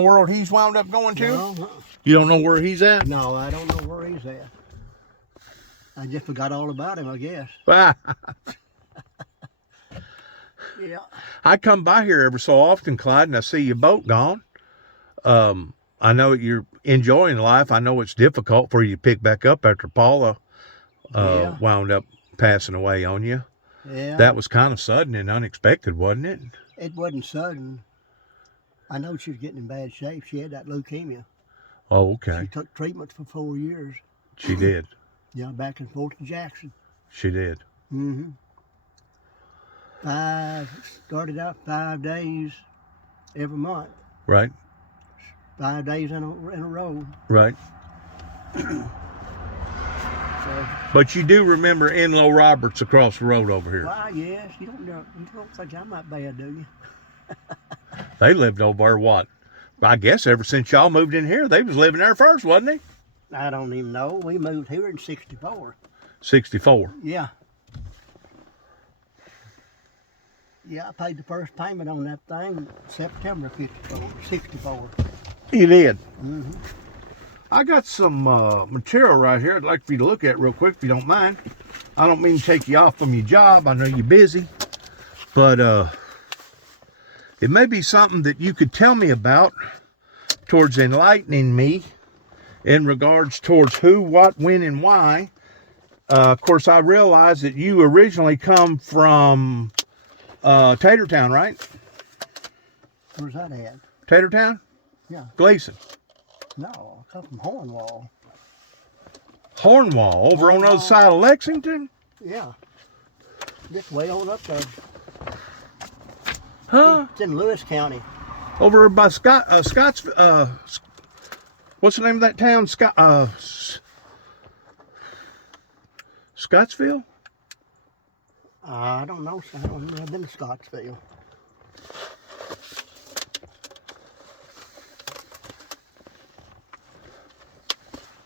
World he's wound up going to? No, You don't know where he's at? no, I don't know where he's at. I just forgot all about him, I guess. Yeah. I come by here every so often, Clyde, and I see your boat gone. I know you're enjoying life. I know it's difficult for you to pick back up after Paula Yeah. wound up passing away on you. Yeah. That was kind of sudden and unexpected, wasn't it? It wasn't sudden. I know she was getting in bad shape. She had that leukemia. Oh, She okay. took treatment for 4 years. She did. Yeah, back and forth to Jackson. She did. Mm-hmm. Started out 5 days every month. Right. 5 days in a row. Right. So, But you do remember In-Law Roberts across the road over here. well, yes, you don't think I'm that bad, do you? They lived over there, what? I guess ever since y'all moved in here, they was living there first, wasn't they? I don't even know. We moved here in 64. 64. Yeah. Yeah, I paid the first payment on that thing September 64. You did. Mm-hmm. I got some material right here I'd like for you to look at real quick if you don't mind. I don't mean to take you off from your job. I know you're busy. But it may be something that you could tell me about towards enlightening me in regards towards who, what, when, and why. Of course, I realize that you originally come from Tatertown, right? Where's that at? Tatertown? Yeah. Gleason. No, I come from Hornwall. Hornwall, over on the other Hornwall. side of Lexington? Yeah. Just way on up there. Huh? It's in Lewis County. Over by Scotts, what's the name of that town? Scottsville? I don't know, so I don't know. I've been to Scottsville.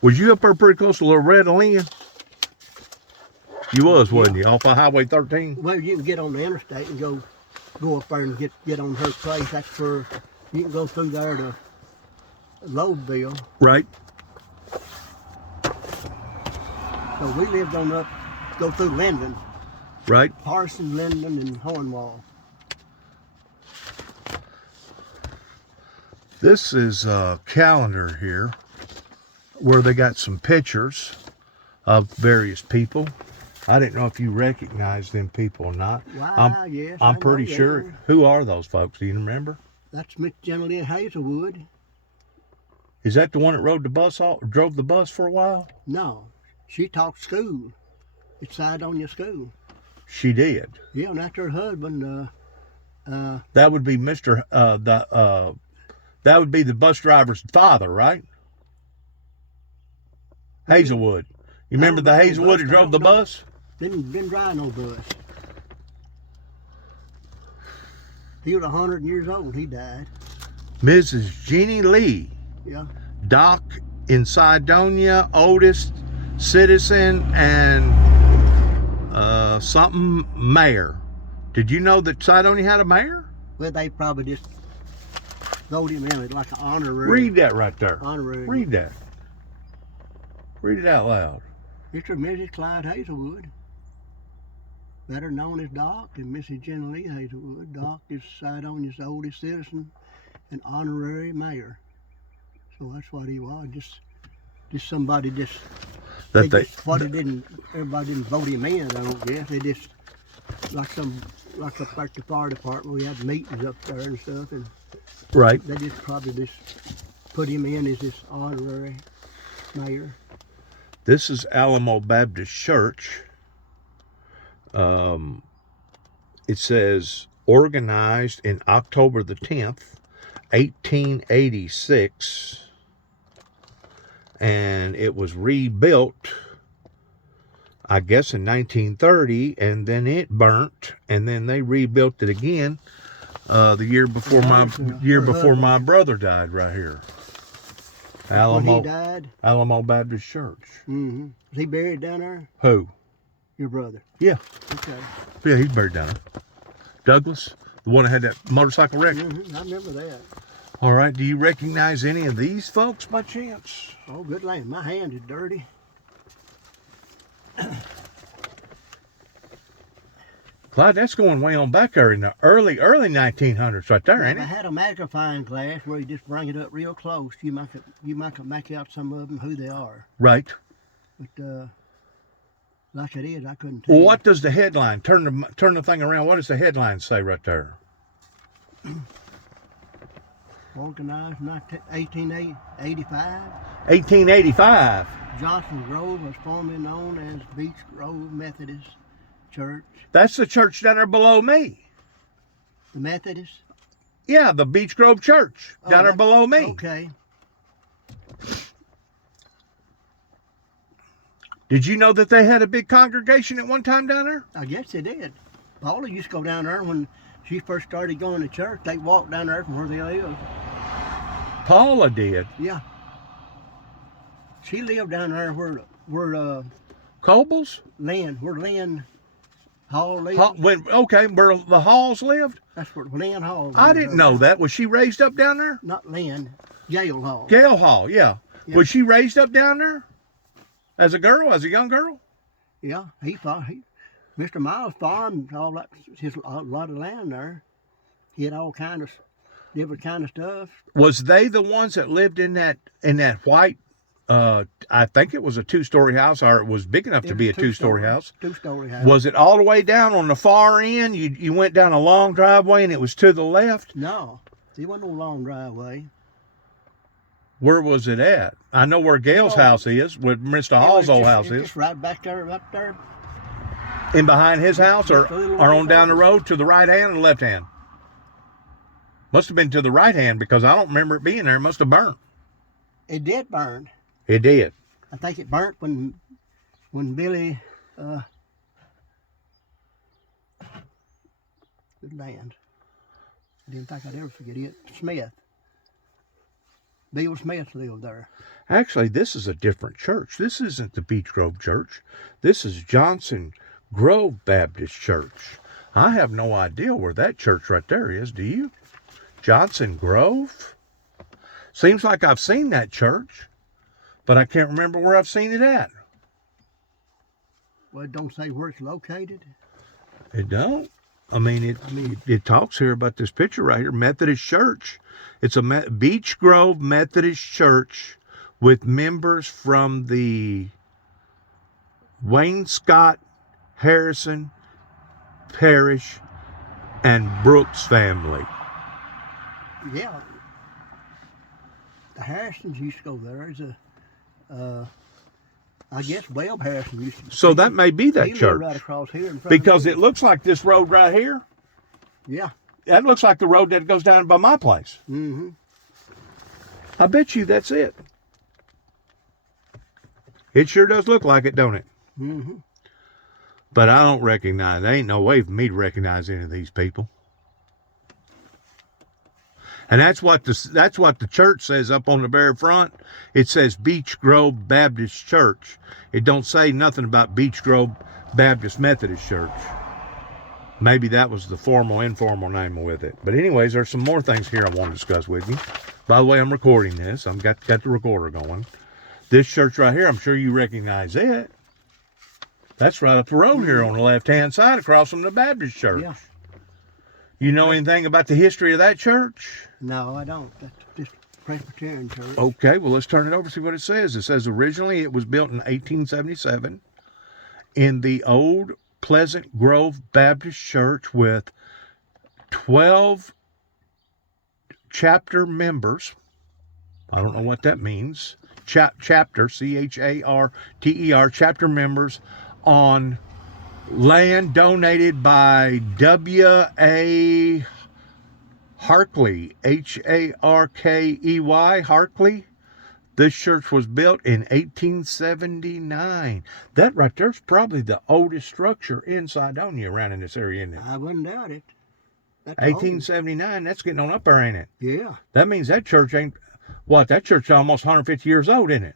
Was you up there pretty close to Loretta Lynn? You was, wasn't you? Off of Highway 13? Well, you can get on the interstate and go up there and get on her place. That's for, you can go through there to Lobeville. Right. So we lived on up, go through Linden. Right. Parson, Linden, and Hornwall. This is a calendar here where they got some pictures of various people. I didn't know if you recognized them people or not. Wow, yes. I I'm know pretty sure. them. Who are those folks? Do you remember? That's Miss Jenny Hazelwood. Is that the one that drove the bus for a while? No, she taught school at Cydonia School. She did. Yeah, and that's her husband. That would be Mr. That would be the bus driver's father, right? Hazelwood. You remember the Hazelwood that drove the bus? Didn't drive no bus. He was 100 years old. He died. Mrs. Jeannie Lee. Yeah. Doc in Cydonia, oldest citizen, and something mayor. Did you know that Cydonia had a mayor? Well, they probably just voted him in as like an honorary. Read that right there. Honorary. Read that. Read it out loud. Mr. and Mrs. Clyde Hazelwood, better known as Doc, and Mrs. Jenny Lee Hazelwood. Doc is Cydonia's oldest citizen and honorary mayor. So that's what he was. Just somebody everybody didn't vote him in. I don't guess they just like up at the fire department. We had meetings up there and stuff, and right. they just probably just put him in as this honorary mayor. This is Alamo Baptist Church. It says organized in October the 10th, 1886. And it was rebuilt, I guess, in 1930, and then it burnt, and then they rebuilt it again the year before my brother died right here. When he died? Alamo Baptist Church. Mm-hmm. Was he buried down there? Who? Your brother? Yeah. Okay. Yeah, he's buried down there. Douglas, the one that had that motorcycle wreck. Mm-hmm. I remember that. All right, do you recognize any of these folks by chance? Oh, good land. My hand is dirty. Clyde, that's going way on back there in the early 1900s right there, ain't If I it? had a magnifying glass where you just bring it up real close, you might could make out some of them who they are. Right. But like it is, I couldn't tell. Well, what does the headline, turn the thing around, what does the headline say right there? Organized 1885. 1885. Johnson Grove was formerly known as Beach Grove Methodist Church. That's the church down there below me. The Methodist? Yeah, the Beach Grove Church down there below me. Okay. Did you know that they had a big congregation at one time down there? I guess they did. Paula used to go down there when she first started going to church. They walked down there from where they lived. Paula did. Yeah. She lived down there where Cobles? Lynn Hall lived. Where the Halls lived? That's where Lynn Hall lived. I didn't know that. Was she raised up down there? Not Lynn, Gail Hall. Gail Hall, yeah. Yeah. Was she raised up down there? As a girl, as a young girl? Yeah, Mr. Miles farmed all that, a lot of land there. He had all kind of different kind of stuff. Was they the ones that lived in that white? I think it was a 2-story house, or it was big enough to be a 2-story house. 2-story house. Was it all the way down on the far end? You went down a long driveway and it was to the left? No, there wasn't no long driveway. Where was it at? I know where Gail's house is, where Mr. Hall's old house is. Just right back there, up there. In behind his house, or on down the road to the right hand and left hand? Must have been to the right hand because I don't remember it being there. It must have burnt. It did burn. It did. I think it burnt when Billy, good land. I didn't think I'd ever forget it. Smith. Bill Smith lived there. Actually, this is a different church. This isn't the Beach Grove Church. This is Johnson Grove Baptist Church. I have no idea where that church right there is. Do you? Johnson Grove? Seems like I've seen that church, but I can't remember where I've seen it at. Well, it don't say where it's located. It don't. I mean, it talks here about this picture right here, Methodist Church. It's a Beach Grove Methodist Church with members from the Wayne Scott, Harrison, Parrish, and Brooks family. Yeah. The Harrisons used to go there. There's I guess Webb Harrison used to. So that may be that he lived church. right across here in front Because of it looks like this road right here. Yeah. That looks like the road that goes down by my place. Mm-hmm. I bet you that's it. It sure does look like it, don't it? Mm-hmm. But I don't recognize. There ain't no way for me to recognize any of these people. And that's what the church says up on the very front. It says Beach Grove Baptist Church. It don't say nothing about Beach Grove Baptist Methodist Church. Maybe that was the formal, informal name with it. But anyways, there's some more things here I want to discuss with you. By the way, I'm recording this. I've got the recorder going. This church right here, I'm sure you recognize it. That's right up the road here on the left-hand side across from the Baptist church. Yeah. You know anything about the history of that church? No, I don't. That's just Presbyterian church. Okay, well, let's turn it over and see what it says. It says originally it was built in 1877 in the old Pleasant Grove Baptist Church with 12 chapter members. I don't know what that means. Chapter, C-H-A-R-T-E-R, chapter members on land donated by W.A. Harkley, H-A-R-K-E-Y, Harkley. This church was built in 1879. That right there's probably the oldest structure in Cydonia around in this area, isn't it? I wouldn't doubt it. That's 1879, that's getting on up there, ain't it? Yeah. That means that church ain't, what, that church is almost 150 years old, isn't it?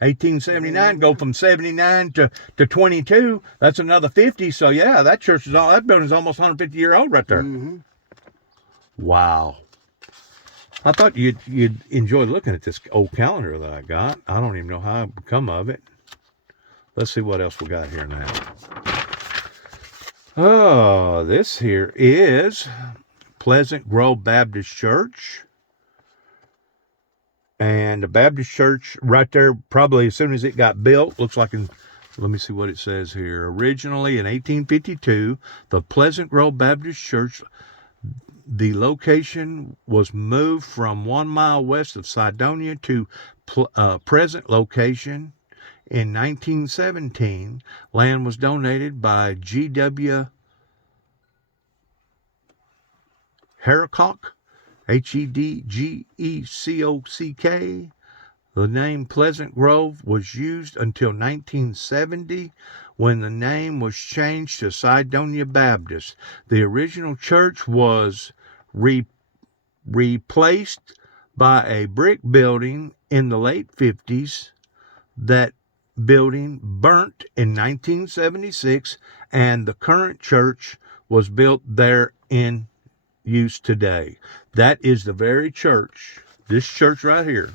1879, go from 79 to 22, that's another 50. So yeah, that building's almost 150 year old right there. Mm-hmm. Wow. I thought you'd enjoy looking at this old calendar that I got. I don't even know how I become of it. Let's see what else we got here now. Oh, this here is Pleasant Grove Baptist Church. And the Baptist church right there, probably as soon as it got built, looks like let me see what it says here. Originally in 1852, the Pleasant Grove Baptist Church, the location was moved from 1 mile west of Cydonia to present location. In 1917, land was donated by G.W. Hedgecock, Hedgecock. The name Pleasant Grove was used until 1970, when the name was changed to Cydonia Baptist. The original church was replaced by a brick building in the late 50s. That building burnt in 1976, and the current church was built there in use today. That is the very church, this church right here,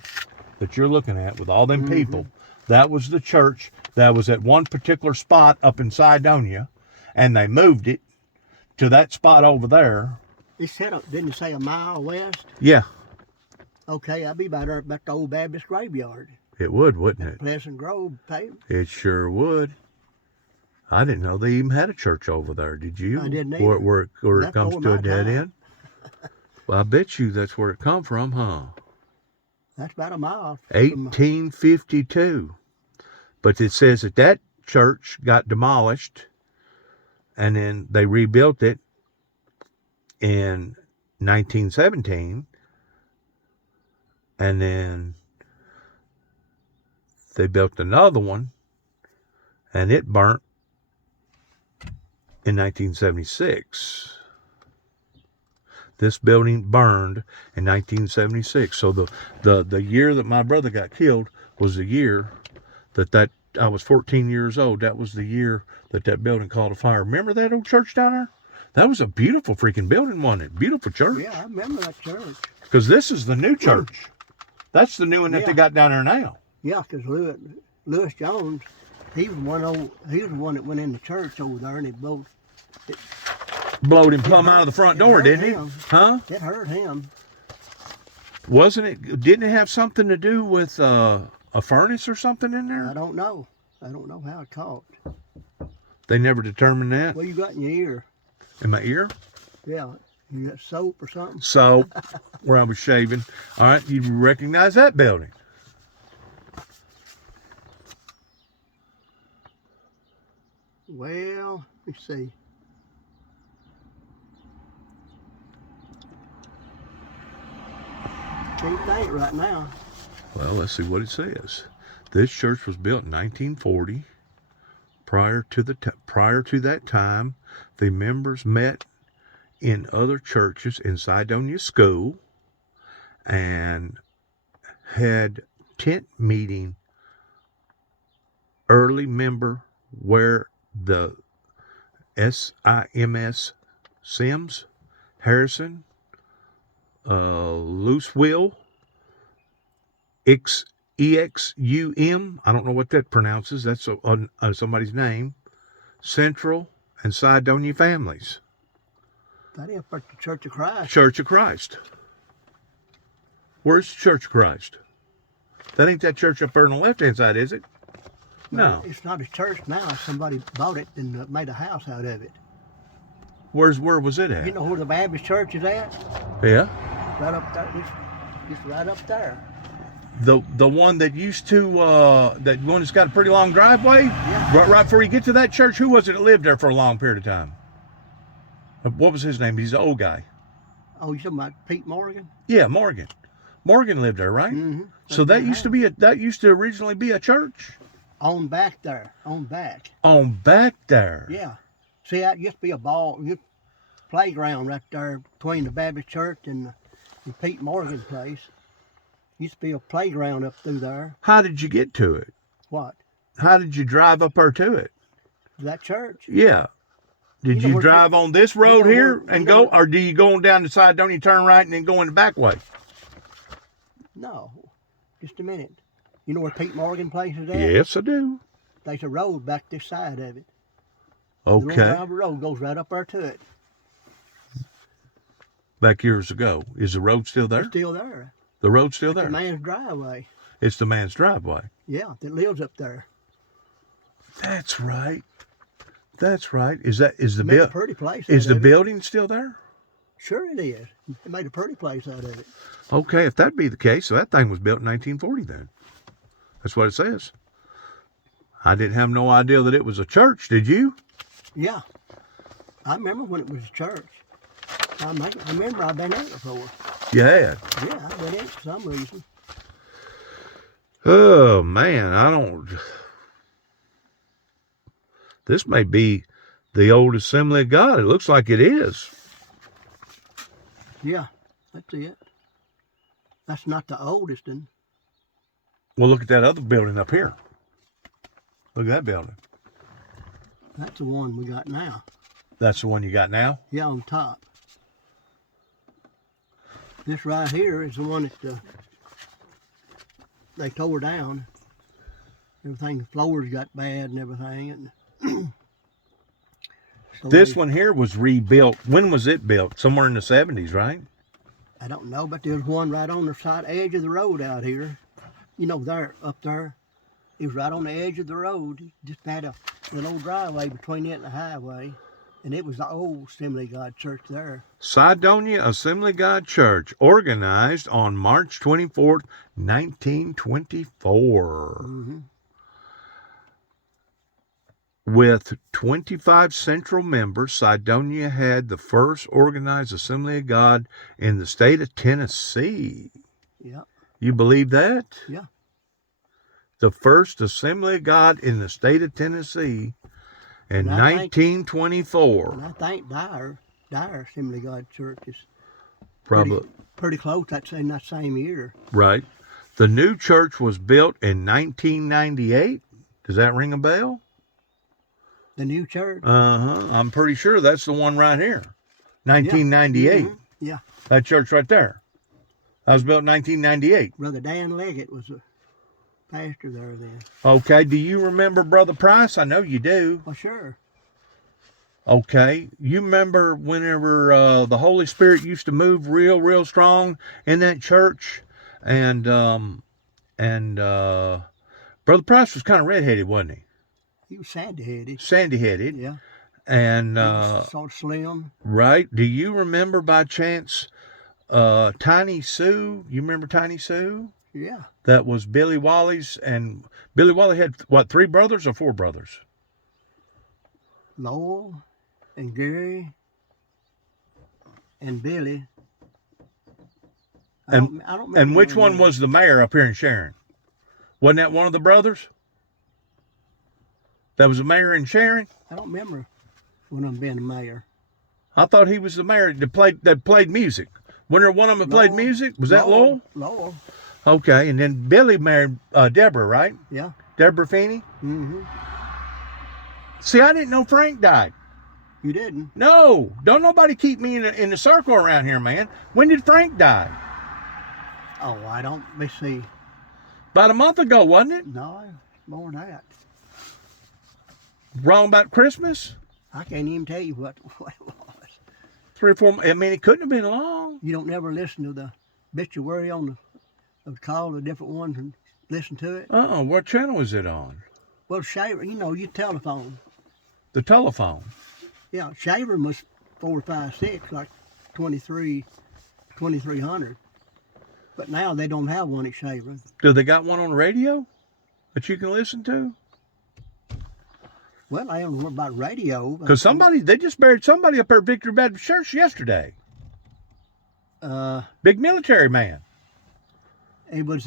that you're looking at with all them people. That was the church that was at one particular spot up in Cydonia, and they moved it to that spot over there. It said, didn't it say a mile west? Yeah. Okay, I'd be about there, about the old Baptist graveyard. It would, wouldn't it? Pleasant Grove, paved. It sure would. I didn't know they even had a church over there. Did you? I didn't either. Where it comes to a dead end? Well, I bet you that's where it come from, huh? That's about a mile. 1852. But it says that church got demolished, and then they rebuilt it in 1917, and then they built another one, and it burnt in 1976. This building burned in 1976. So the year that my brother got killed was the year that I was 14 years old. That was the year that building caught a fire. Remember that old church down there? That was a beautiful freaking building, wasn't it? Beautiful church. Yeah, I remember that church. Because this is the new church. That's the new one that they got down there now. Yeah, because Lewis Jones, he was the one that went in the church over there, and Blowed him plumb out of the front door, didn't he? Huh? It hurt him. Wasn't it? Didn't it have something to do with a furnace or something in there? I don't know. I don't know how it caught. They never determined that? What you got in your ear? In my ear? Yeah. You got soap or something? Soap, where I was shaving. All right, you recognize that building. Well, let me see. Can't think right now. Well, let's see what it says. This church was built in 1940. Prior to that time, the members met in other churches in Cydonia School and had tent meeting. Early member where the Sims, Harrison, Loose Will, EXUM, I don't know what that pronounces, that's somebody's name, Central and Cydonia families. That ain't for the Church of Christ. Church of Christ. Where's the Church of Christ? That ain't that church up there on the left-hand side, is it? No. It's not a church now. Somebody bought it and made a house out of it. Where was it at? You know where the Baptist church is at? Yeah. Right up there. It's right up there. The one that used to, that one that's got a pretty long driveway? Yeah. Right before you get to that church, who was it that lived there for a long period of time? What was his name? He's an old guy. Oh, you talking about Pete Morgan? Yeah, Morgan. Morgan lived there, right? Mm-hmm. So that used to originally be a church? On back there. On back. On back there? Yeah. See, that used to be a playground right there between the Baptist church and Pete Morgan's place. Used to be a playground up through there. How did you get to it? What? How did you drive up there to it? That church? Yeah. Did you drive on this road here and go, or do you go on down the Cydonia, turn right, and then go in the back way? No, just a minute. You know where Pete Morgan place is at? Yes, I do. There's a road back this side of it. The Okay. little gravel road goes right up there to it. Back years ago. Is the road still there? It's still there. The road's still That's there? the man's driveway. It's the man's driveway. Yeah, that lives up there. That's right. That's right. Is the Made a pretty place. is out the of it. building still there? Sure it is. They made a pretty place out of it. Okay, if that be the case, so that thing was built in 1940 then. That's what it says. I didn't have no idea that it was a church, did you? Yeah. I remember when it was a church. I remember I've been in it before. Yeah. Yeah, I've been in it for some reason. Oh, man, this may be the old Assembly of God. It looks like it is. Yeah, that's it. That's not the oldest one. Well, look at that other building up here. Look at that building. That's the one we got now. That's the one you got now? Yeah, on top. This right here is the one that they tore down. Everything, the floors got bad and everything. And so This one here was rebuilt. When was it built? Somewhere in the 70s, right? I don't know, but there's one right on the side edge of the road out here. You know, there, up there. It was right on the edge of the road. Just had a little driveway between it and the highway. And it was the old Assembly of God church there. Cydonia Assembly of God Church, organized on March 24th, 1924. Mm-hmm. With 25 central members, Cydonia had the first organized Assembly of God in the state of Tennessee. Yeah. You believe that? Yeah. The first Assembly of God in the state of Tennessee in And I 1924. And I think Dyer Assembly of God church is Probably. pretty close. That's in that same year. Right. The new church was built in 1998. Does that ring a bell? The new church. I'm pretty sure that's the one right here. 1998. Yeah. Mm-hmm. Yeah. That church right there. That was built in 1998. Brother Dan Leggett was a pastor there then. Okay. Do you remember Brother Price? I know you do. Well, sure. Okay. You remember whenever the Holy Spirit used to move real strong in that church? And Brother Price was kind of redheaded, wasn't he? He was sandy-headed. Sandy-headed. Yeah. And sort of slim. right. Do you remember by chance Tiny Sue? You remember Tiny Sue? Yeah. That was Billy Wally's, and Billy Wally had what, 3 brothers or 4 brothers? Lowell and Gary and Billy. I don't remember. And which one was the mayor up here in Sharon? Wasn't that one of the brothers? That was the mayor in Sharon? I don't remember one of them being the mayor. I thought he was the mayor that played music. Wasn't there one of them that played music? Was that Lowell? Lowell. Okay, and then Billy married Deborah, right? Yeah. Deborah Feeney? Mm-hmm. See, I didn't know Frank died. You didn't? No, don't nobody keep me in the circle around here, man. When did Frank die? Oh, I don't. Let me see. About a month ago, wasn't it? No, more than that. Wrong about Christmas? I can't even tell you what it was. 3 or 4. I mean, it couldn't have been long. You don't never listen to the obituary on the call, the different ones, and listen to it. What channel is it on? Well, Shaver, your telephone. The telephone. Yeah, Shaver was 456, like 2300. But now they don't have one at Shaver. Do they got one on the radio that you can listen to? Well, I don't know about radio. Because they just buried somebody up there at Victory Baptist Church yesterday. Big military man. It was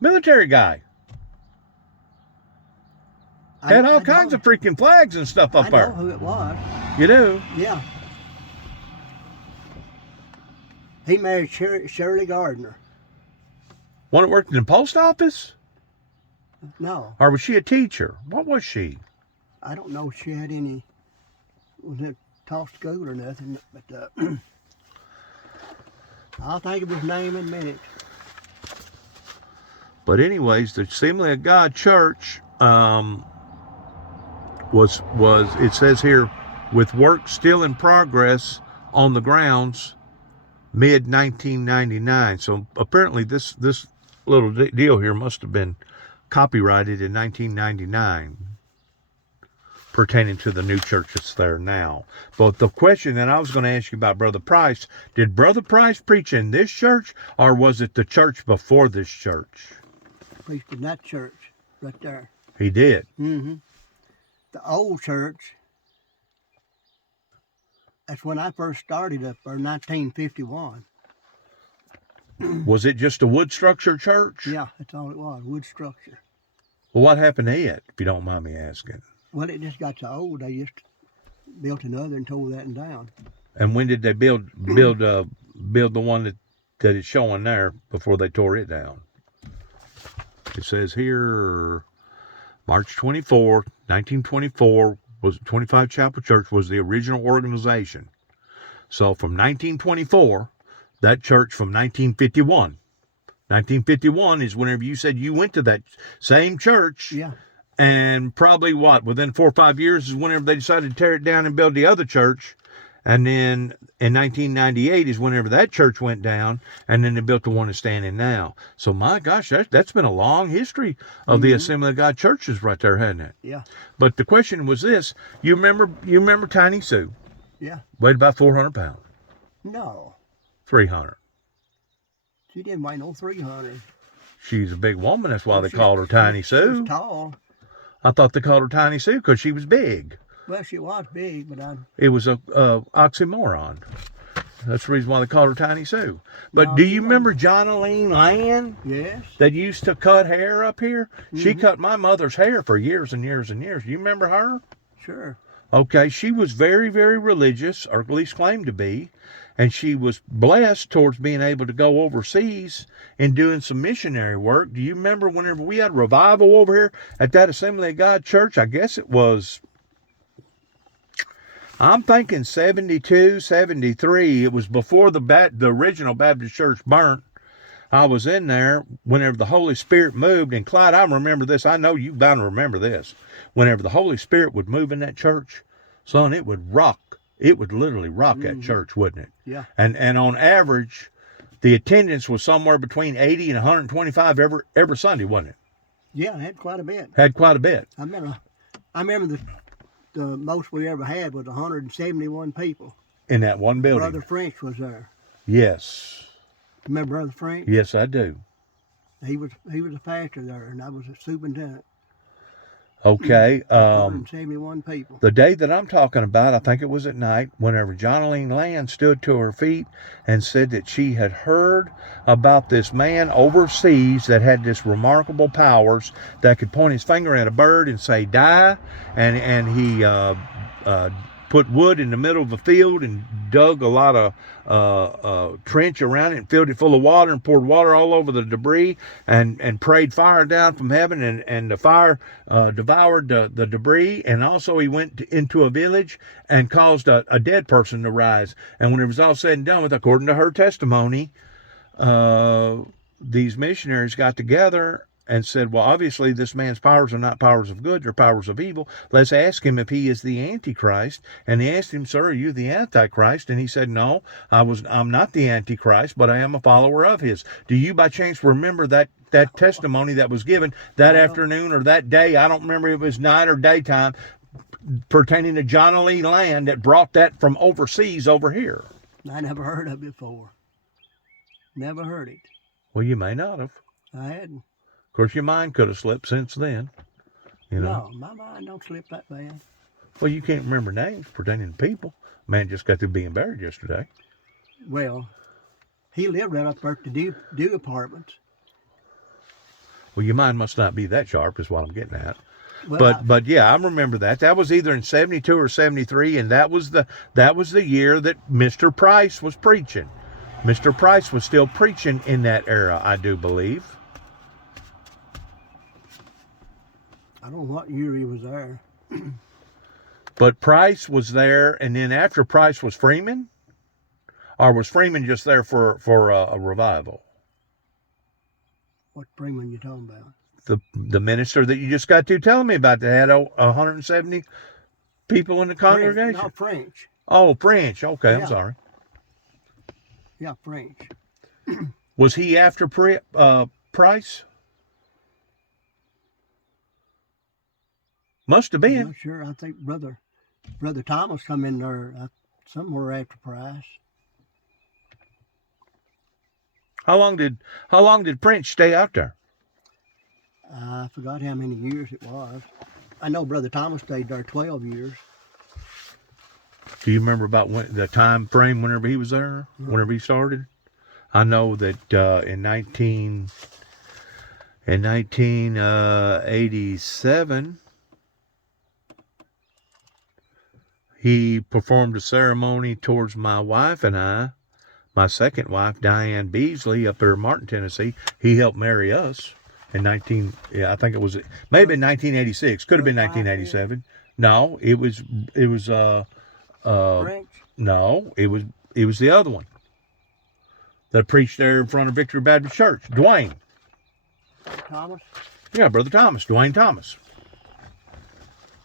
Military guy. Had all kinds of freaking flags and stuff up there. I know who it was. You do? Yeah. He married Shirley Gardner. One that worked in the post office? No. Or was she a teacher? What was she? I don't know if she had any, was it taught school or nothing, but I'll think of his name in a minute. But anyways, the Assembly of God Church was it says here, with work still in progress on the grounds, mid 1999. So apparently this little deal here must have been copyrighted in 1999, pertaining to the new church that's there now. But the question that I was going to ask you about Brother Price, did Brother Price preach in this church, or was it the church before this church? Preached in that church right there. He did. Mm-hmm. The old church, that's when I first started up there, 1951. Was it just a wood structure church? Yeah, that's all it was, wood structure. Well, what happened to it, if you don't mind me asking? Well, it just got so old, they just built another and tore that one down. And when did they build the one that is showing there before they tore it down? It says here, March 24, 1924, was 25 Chapel Church was the original organization. So from 1924, that church from 1951. 1951 is whenever you said you went to that same church. Yeah. And probably within 4 or 5 years is whenever they decided to tear it down and build the other church. And then in 1998 is whenever that church went down, and then they built the one that's standing now. So my gosh, that's been a long history of the Assembly of God churches right there, hasn't it? Yeah. But the question was this: you remember Tiny Sue? Yeah. Weighed about 400 pounds. No. 300. She didn't weigh no 300. She's a big woman. That's why they called her Tiny Sue. She was tall. I thought they called her Tiny Sue because she was big. Well, she was big, but It was a oxymoron. That's the reason why they called her Tiny Sue. But do you remember Jonaline Land? Yes. That used to cut hair up here? Mm-hmm. She cut my mother's hair for years and years and years. Do you remember her? Sure. Okay, she was very, very religious, or at least claimed to be. And she was blessed towards being able to go overseas and doing some missionary work. Do you remember whenever we had revival over here at that Assembly of God church? I guess it was, I'm thinking 72, 73. It was before the original Baptist church burnt. I was in there whenever the Holy Spirit moved. And Clyde, I remember this. I know you're bound to remember this. Whenever the Holy Spirit would move in that church, son, it would rock. It would literally rock that church, wouldn't it? Yeah. And on average, the attendance was somewhere between 80 and 125 every Sunday, wasn't it? Yeah, it had quite a bit. Had quite a bit. I remember the most we ever had was 171 people. In that one building. Brother French was there. Yes. Remember Brother French? Yes, I do. He was a pastor there, and I was a superintendent. Okay. 171 people. The day that I'm talking about, I think it was at night, whenever Jonaline Land stood to her feet and said that she had heard about this man overseas that had this remarkable powers that could point his finger at a bird and say, die. And he put wood in the middle of a field and dug a lot of trench around it and filled it full of water and poured water all over the debris and prayed fire down from heaven, and the fire devoured the debris. And also he went into a village and caused a dead person to rise. And when it was all said and done with, according to her testimony, these missionaries got together and said, well, obviously this man's powers are not powers of good, they're powers of evil. Let's ask him if he is the Antichrist. And they asked him, sir, are you the Antichrist? And he said, no, I'm not the Antichrist, but I am a follower of his. Do you by chance remember that testimony that was given that afternoon or that day? I don't remember if it was night or daytime, pertaining to Jonaline Land that brought that from overseas over here. I never heard of it before. Never heard it. Well, you may not have. I hadn't. Of course, your mind could have slipped since then. You know? No, my mind don't slip that bad. Well, you can't remember names pertaining to people. Man just got through being buried yesterday. Well, he lived right up there at the Dew Apartments. Well, your mind must not be that sharp, is what I'm getting at. Well, But yeah, I remember that. That was either in 72 or 73, and that was the year that Mr. Price was preaching. Mr. Price was still preaching in that era, I do believe. I don't know what year he was there. But Price was there, and then after Price was Freeman? Or was Freeman just there for a revival? What Freeman you talking about? The minister that you just got to telling me about that had 170 people in the congregation. No, French. Oh, French. Okay, Yeah. I'm sorry. Yeah, French. Was he after Price? Must have I'm been. not sure. I think Brother Thomas come in there somewhere after Price. How long did French stay out there? I forgot how many years it was. I know Brother Thomas stayed there 12 years. Do you remember about the time frame whenever he was there? Whenever he started? I know that in 1987, he performed a ceremony towards my wife and I, my second wife, Diane Beasley, up there in Martin, Tennessee. He helped marry us in I think it was, maybe in 1986. Could have been 1987. No, it was French? no, it was the other one that preached there in front of Victory Baptist Church, Dwayne. Thomas? Yeah, Brother Thomas, Dwayne Thomas.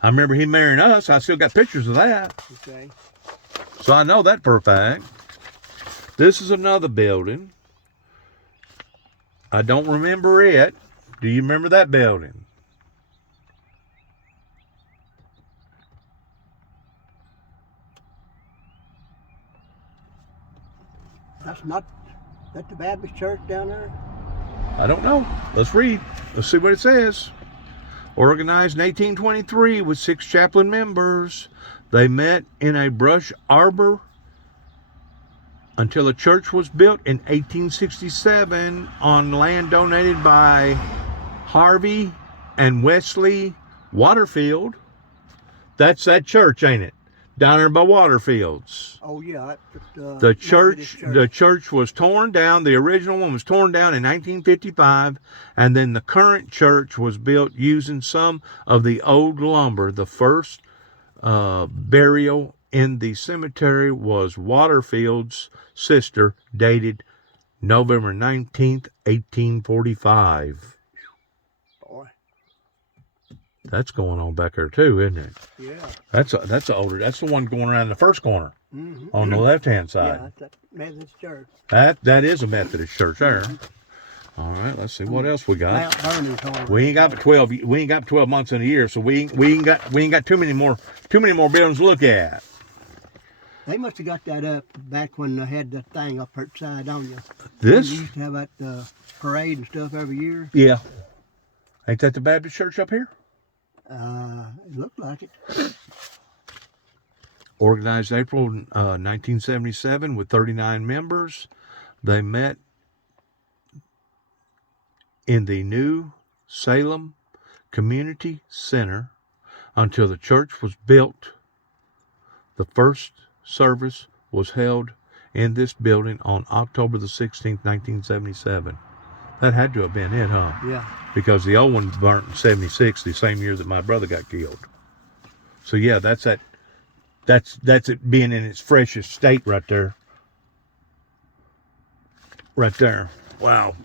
I remember him marrying us. I still got pictures of that. Okay. So I know that for a fact. This is another building. I don't remember it. Do you remember that building? That's the Baptist church down there? I don't know. Let's read. Let's see what it says. Organized in 1823 with 6 chaplain members. They met in a brush arbor until a church was built in 1867 on land donated by Harvey and Wesley Waterfield. That's that church, ain't it? Down there by Waterfields. Oh yeah. The church was torn down. The original one was torn down in 1955, and then the current church was built using some of the old lumber. The first burial in the cemetery was Waterfield's sister, dated November 19th, 1845. Boy. That's going on back there too, isn't it? Yeah. That's older. That's the one going around the first corner on the left-hand side. Yeah, that's that Methodist church. That is a Methodist church there. All right, let's see what else we got. Mount Vernon's We ain't got 12. We ain't got 12 months in a year, so we ain't got too many more buildings to look at. They must have got that up back when they had that thing up at Cydonia. This? We used to have that parade and stuff every year. Yeah. Ain't that the Baptist church up here? It looked like it. Organized April 1977 with 39 members. They met in the New Salem Community Center until the church was built. The first service was held in this building on October the 16th, 1977. That had to have been it, huh? Yeah. Because the old one burnt in 76, the same year that my brother got killed. So yeah, that's it being in its freshest state right there. Right there. Wow.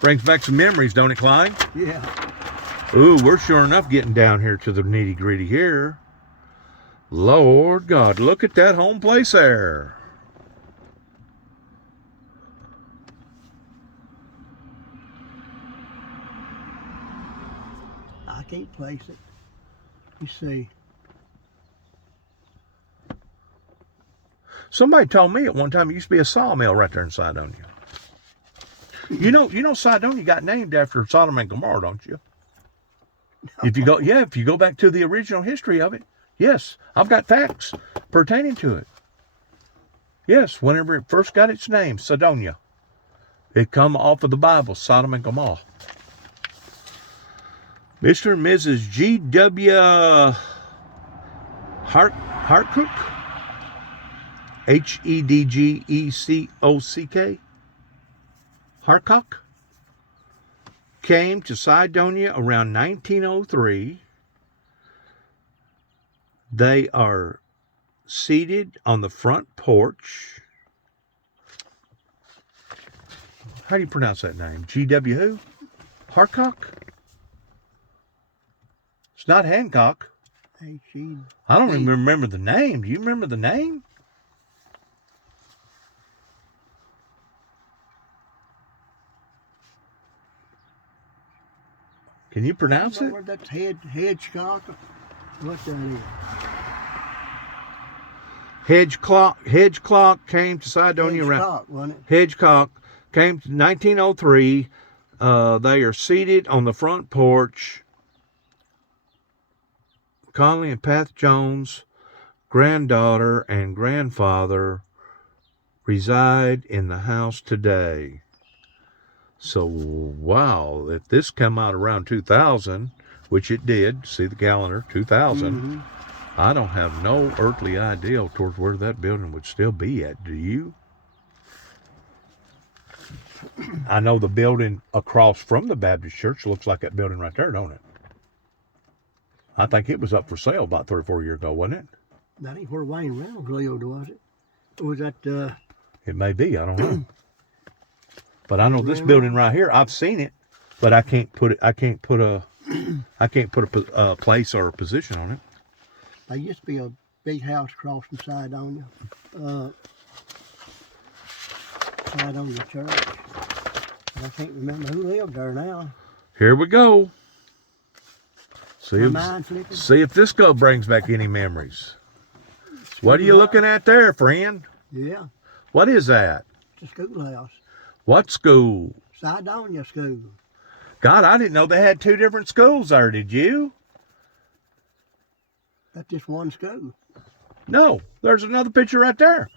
Brings back some memories, don't it, Clyde? Yeah. Ooh, we're sure enough getting down here to the nitty gritty here. Lord God, look at that home place there. I can't place it. You see. Somebody told me at one time it used to be a sawmill right there in Cydonia. You know, Cydonia got named after Sodom and Gomorrah, don't you? No. If you go back to the original history of it, yes, I've got facts pertaining to it. Yes, whenever it first got its name, Cydonia, it come off of the Bible, Sodom and Gomorrah. Mr. and Mrs. G.W. Hartcock, Hedgecock, Hartcock, came to Cydonia around 1903. They are seated on the front porch. How do you pronounce that name? G.W. who? Harcock? It's not Hancock. H-E. I don't even remember the name. Do you remember the name? Can you pronounce it? That's Hedgecock. What that is? Hedgecock came to Cydonia around. Hedgecock, wasn't it? Hedgecock came to 1903. They are seated on the front porch. Conley and Pat Jones, granddaughter and grandfather, reside in the house today. So, wow, if this came out around 2000, which it did, see the calendar, 2000, Mm-hmm. I don't have no earthly idea towards where that building would still be at. Do you? I know the building across from the Baptist church looks like that building right there, don't it? I think it was up for sale about 3 or 4 years ago, wasn't it? That ain't where Wayne Reynolds lived, was it? Or was that, It may be, I don't know. But I know this building right here, I've seen it, but I can't put a place or a position on it. there used to be a big house across from Cydonia. Cydonia Church. I can't remember who lived there now. Here we go. My mind flicking. See if this brings back any memories. What are you looking at there, friend? Yeah, What is that? it's a schoolhouse. What school? Cydonia School. God, I didn't know they had 2 different schools there, did you? That's just one school. No, there's another picture right there.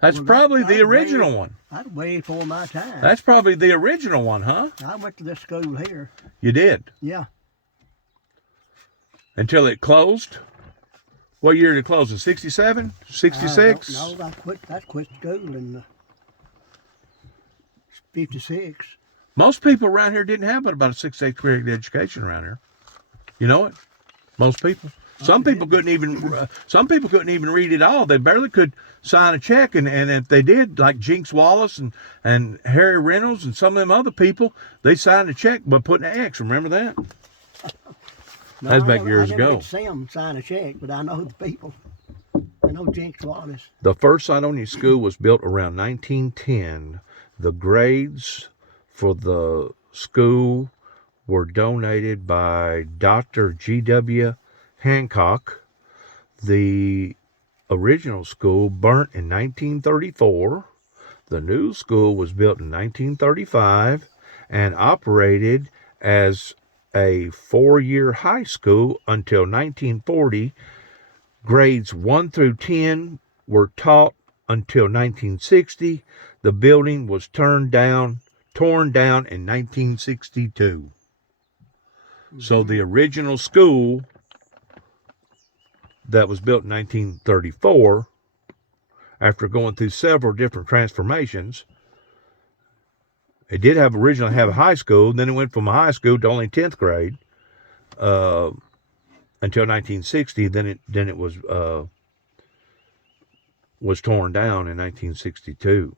That's Well, probably the that's original way- one. That's way before my time. That's probably the original one, huh? I went to this school here. You did? Yeah. Until it closed? What year did it close? In 67? 66? No, I quit school in 56. Most people around here didn't have about a 6th, 8th grade education around here. You know it? Most people. Some people couldn't even read at all. They barely could sign a check, and if they did, like Jinx Wallace and Harry Reynolds and some of them other people, they signed a check by putting an X. Remember that? No, That's back years I never ago. get to see them sign a check, but I know the people. I know Jinx Wallace. The first Cydonia school was built around 1910. The grades for the school were donated by Dr. G.W. Hancock. The original school burnt in 1934. The new school was built in 1935 and operated as a 4-year high school until 1940. Grades 1 through 10 were taught until 1960. The building was torn down in 1962. So the original school that was built in 1934, after going through several different transformations, it did originally have a high school. Then it went from a high school to only 10th grade until 1960. Then it was torn down in 1962.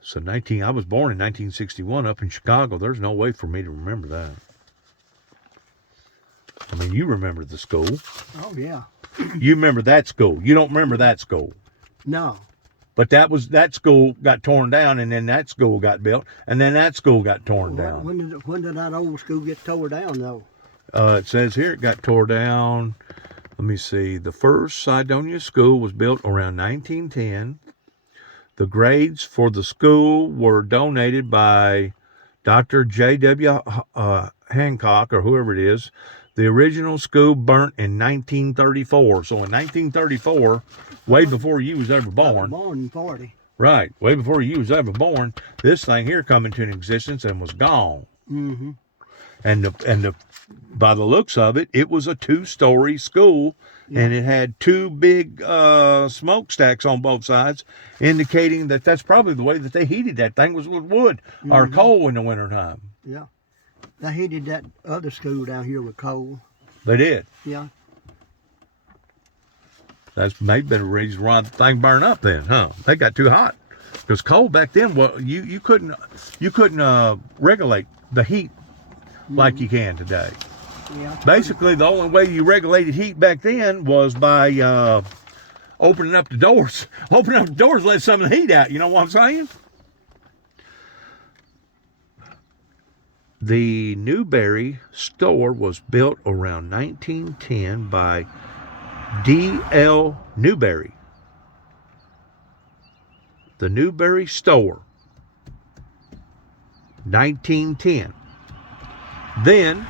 So I was born in 1961 up in Chicago. There's no way for me to remember that. I mean, you remember the school. Oh, yeah. You remember that school. You don't remember that school. No. But that school got torn down, and then that school got built, and then that school got torn down. When did that old school get tore down, though? It says here it got tore down. Let me see. The first Cydonia school was built around 1910. The grades for the school were donated by Dr. J.W. Hancock, or whoever it is. The original school burnt in 1934. So in 1934, way before you was ever born. I was born in 40. Right, way before you was ever born, this thing here come into existence and was gone. Mm-hmm. And by the looks of it, it was a 2-story school, and it had 2 big smokestacks on both sides, indicating that that's probably the way that they heated that thing was with wood or coal in the wintertime. Yeah. They heated that other school down here with coal. They did. Yeah. That's maybe been a reason why the thing burned up then, huh? They got too hot. Because coal back then, well, you couldn't regulate the heat like you can today. Yeah, it's Basically, the only way you regulated heat back then was by opening up the doors. Opening up the doors, let some of the heat out. You know what I'm saying? The Newberry store was built around 1910 by D.L. Newberry. The Newberry store, 1910. Then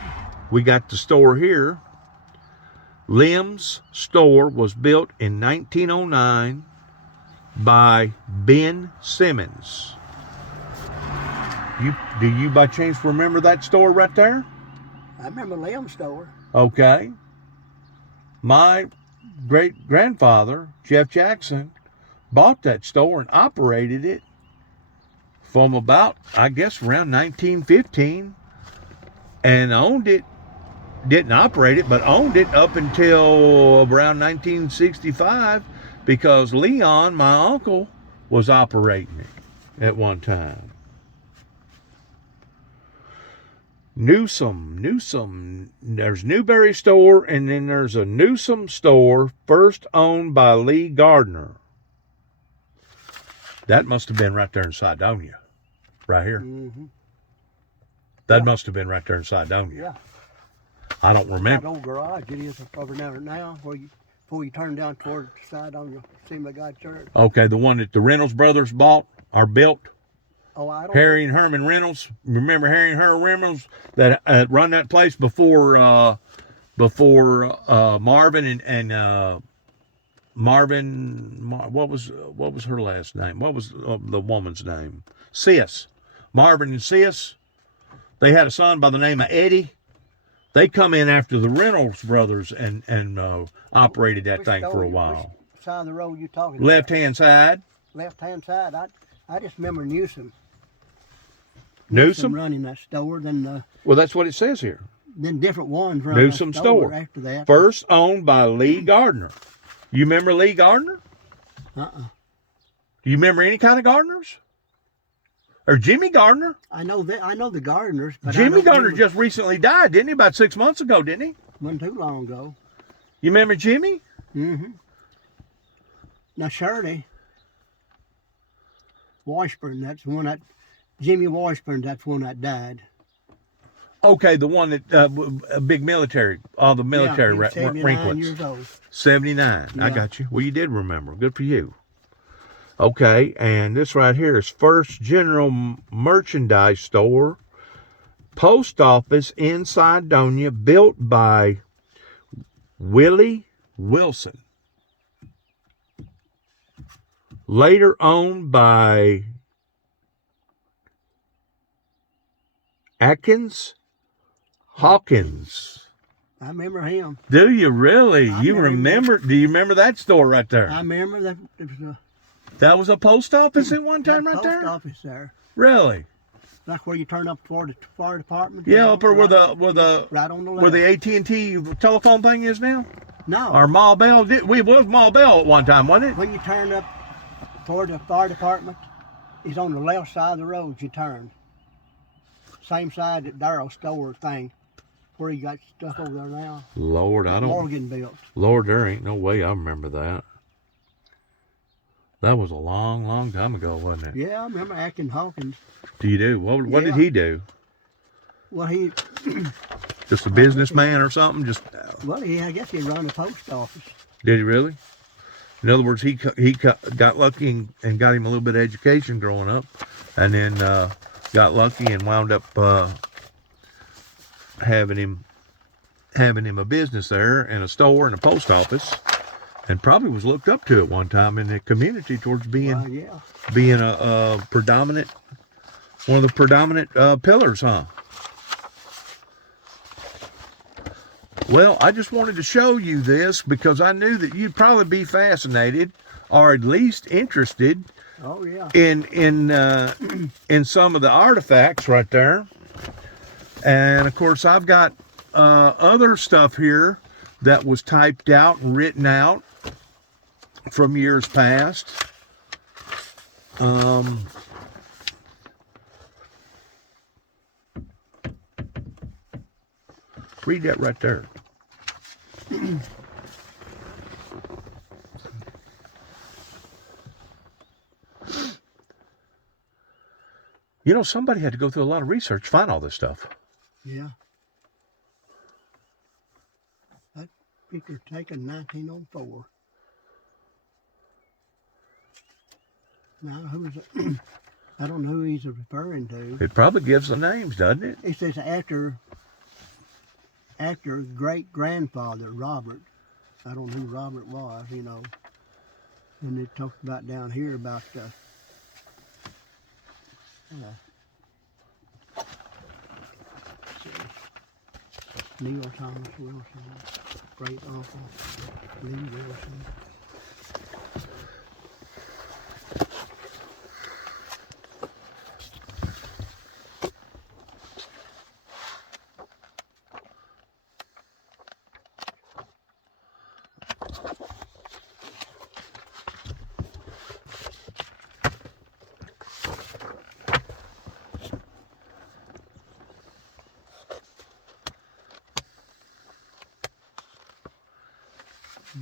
we got the store here. Lim's store was built in 1909 by Ben Simmons. Do you by chance remember that store right there? I remember Lim's store. Okay. My great-grandfather, Jeff Jackson, bought that store and operated it from about, I guess, around 1915 and owned it. Didn't operate it, but owned it up until around 1965 because Leon, my uncle, was operating it at one time. Newsom. There's Newberry store, and then there's a Newsom store, first owned by Lee Gardner. That must have been right there in Cydonia, right here. Mm-hmm. That must have been right there in Cydonia. Yeah. I don't remember. That old garage, it is over there now, before you turn down toward the side on your Assembly of God Church. Okay, the one that the Reynolds brothers bought or built. Oh, I don't Harry and Herman Reynolds. Remember Harry and Herman Reynolds that run that place before Marvin and Marvin. What was her last name? What was the woman's name? Sis. Marvin and Sis. They had a son by the name of Eddie. They come in after the Reynolds brothers and operated that thing for a while. Which side of the road you talking Left about? hand side. Left hand side. I just remember Newsom. Newsom? Running that store. Then Well, that's what it says here. then different ones running Newsom that store store. after that. First owned by Lee Gardner. You remember Lee Gardner? Uh-uh. Do you remember any kind of Gardners? Or Jimmy Gardner? I know the Gardners, but Jimmy I don't Gardner remember. just recently died, didn't he? About 6 months ago, didn't he? Wasn't too long ago. You remember Jimmy? Mm-hmm. Now Shirley Washburn, that's the one that Jimmy Washburn, that's one that died. Okay, the one that big military, all the military yeah, 79 rinklets. years old. 79. I Yeah. got you. Well, you did remember. Good for you. Okay, and this right here is First General Merchandise Store, post office in Cydonia, built by Willie Wilson. Later owned by Atkins Hawkins. I remember him. Do you really? I You remember remember? Do you remember that store right there? I remember that it was That was a post office at one time, right post there. office there. Really? That's where you turn up toward the fire department. Yeah, up there where right, the right on the left. where the AT&T telephone thing is now, no, or Mall Bell. We was Mall Bell at one time, wasn't it? when you turn up toward the fire department, it's on the left side of the road. You turn. Same side that Darrell's store thing, where he got stuff over there now. Lord, I don't. Morgan built. Lord, there ain't no way I remember that. That was a long, long time ago, wasn't it? Yeah, I remember Atkins Hawkins. Do you do? What did Yeah. he do? Well, he Just a businessman or something? Just I guess he run the post office. did he really? In other words, he got lucky and got him a little bit of education growing up, and then got lucky and wound up having him a business there and a store and a post office, and probably was looked up to at one time in the community towards being Yeah. being a predominant, one of the predominant pillars, huh? Well, I just wanted to show you this because I knew that you'd probably be fascinated or at least interested Oh yeah. in some of the artifacts right there. And of course, I've got other stuff here that was typed out and written out from years past. Read that right there. You know, somebody had to go through a lot of research to find all this stuff. Yeah. That picture taken 1904. Now, who's it? I don't know who he's referring to. It probably gives the names, doesn't it? It says after great-grandfather Robert. I don't know who Robert was, you know. And it talks about down here about Neil Thomas Wilson, great uncle Lee Wilson.